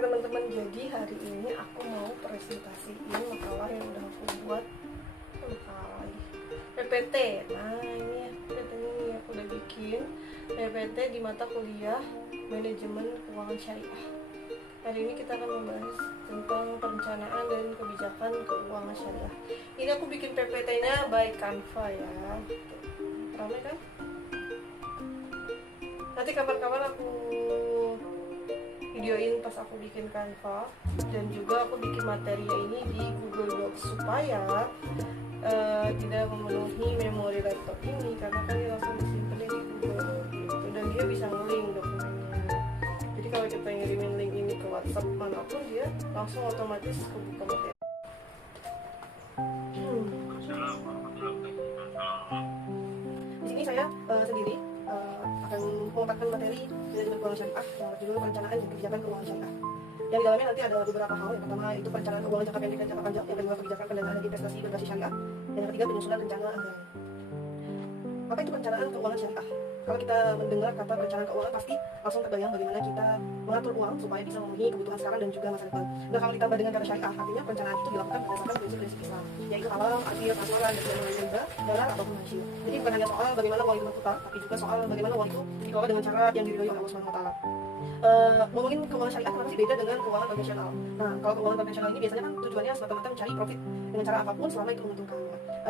teman-teman, jadi hari ini aku mau presentasiin makalah yang udah aku buat. Makalah PPT. Nah ini ya, PPT ini aku udah bikin PPT di mata kuliah Manajemen Keuangan Syariah. Hari ini kita akan membahas tentang perencanaan dan kebijakan keuangan syariah. Ini aku bikin PPT-nya by Canva ya. Ramai kan? Nanti kapan-kapan aku videoin pas aku bikin Canva, dan juga aku bikin materinya ini di Google Docs supaya tidak memenuhi memori laptop ini, karena kan dia langsung disimpan di Google gitu, dan dia bisa nge-link dokumennya. Jadi kalau kita ngirimin link ini ke WhatsApp manapun, dia langsung otomatis kebuka materi. Di sini saya sendiri akan mengungkapkan materi manajemen keuangan syariah yang berjudul perencanaan dan kebijakan keuangan syariah. Yang di dalamnya nanti ada beberapa hal. Yang pertama itu perencanaan keuangan jangka pendek dan jangka panjang. Yang kedua kebijakan pendanaan dan investasi berbasis syariah. Dan yang ketiga penyusunan rencana anggaran. Apa itu perencanaan keuangan syariah? Kalau kita mendengar kata perencanaan keuangan, pasti langsung terbayang bagaimana kita mengatur uang supaya bisa memenuhi kebutuhan sekarang dan juga masa depan. Nah, kalau ditambah dengan kata syariah, artinya perencanaan itu dilakukan berdasarkan prinsip-prinsip Islam, yaitu halal, adil, transparan, dan tidak mengandung riba, darar ataupun hasil. Jadi bukan hanya soal bagaimana uang itu berputar, tapi juga soal bagaimana uang itu dikelola dengan cara yang diridhoi oleh Allah Subhanahu wa Ta'ala. Ngomongin keuangan syariah kenapa sih beda dengan keuangan konvensional? Nah, kalau keuangan konvensional ini biasanya kan tujuannya semata-mata mencari profit dengan cara apapun selama itu menguntungkan.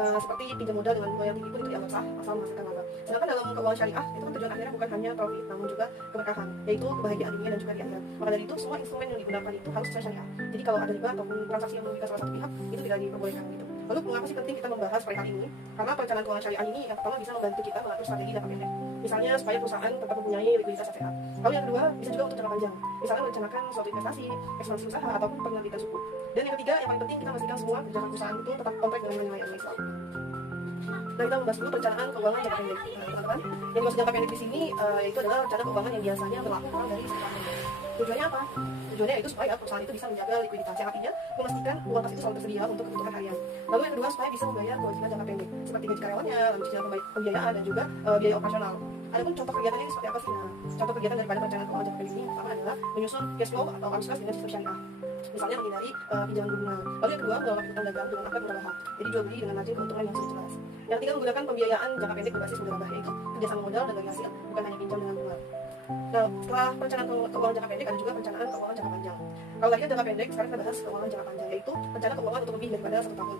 Seperti pinjam modal dengan bunga yang tinggi pun itu dianggap sah asal menghasilkan laba. Sedangkan dalam keuangan syariah itu kan tujuan akhirnya bukan hanya profit, namun juga keberkahan, yaitu kebahagiaan dunia dan juga di akhirat. Maka dari itu semua instrumen yang digunakan itu harus sesuai syariah. Jadi kalau ada riba ataupun transaksi yang merugikan salah satu pihak, itu tidak diperbolehkan gitu. Lalu mengapa sih penting kita membahas perihal ini? Karena perencanaan keuangan syariah ini yang pertama bisa membantu kita mengatur strategi jangka pendek. Misalnya supaya perusahaan tetap mempunyai likuiditas yang sehat. Lalu yang kedua bisa juga untuk jangka panjang. Misalnya merencanakan suatu investasi, ekspansi usaha ataupun penerbitan suku. Dan yang ketiga yang paling penting kita memastikan semua kebijakan perusahaan itu tetap kompleks dengan nilai Islam. Nah, kita membahas dulu perencanaan keuangan jangka pendek. Teman-teman, yang dimaksud jangka pendek di sini yaitu adalah rencana keuangan yang biasanya berlaku kurang dari 1 tahun. Tujuannya apa? Tujuannya itu supaya perusahaan itu bisa menjaga likuiditas, yang artinya memastikan uang kas itu selalu tersedia untuk kebutuhan harian. Lalu yang kedua supaya bisa membayar kewajiban jangka pendek seperti gaji karyawannya, lalu cicilan pembiayaan dan juga biaya operasional. Adapun contoh kegiatan ini seperti apa sih? Nah, contoh kegiatan daripada perencanaan keuangan jangka pendek ini pertama adalah menyusun cash flow atau arus kas dengan sistem syariah. Misalnya menghindari pinjaman bunga. Lalu yang kedua mengelola piutang dagang dengan akad murabahah. Jadi jual beli dengan margin keuntungan yang sudah jelas. Yang ketiga menggunakan pembiayaan jangka pendek berbasis murabahah, yaitu kerjasama modal dan dari hasil, bukan hanya pinjam dengan bunga. Nah, setelah perencanaan keuangan jangka pendek ada juga perencanaan keuangan jangka panjang. Kalau tadi jangka pendek, sekarang kita bahas keuangan jangka panjang, yaitu rencana keuangan untuk lebih daripada 1 tahun.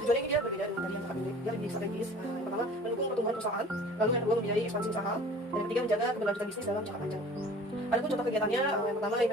Tujuannya ini dia berbeda dengan tadi yang jangka pendek, dia lebih strategis. Yang pertama mendukung pertumbuhan perusahaan, lalu yang kedua membiayai ekspansi usaha, dan yang ketiga menjaga keberlanjutan bisnis dalam jangka panjang. Adapun contoh kegiatannya, yang pertama investasi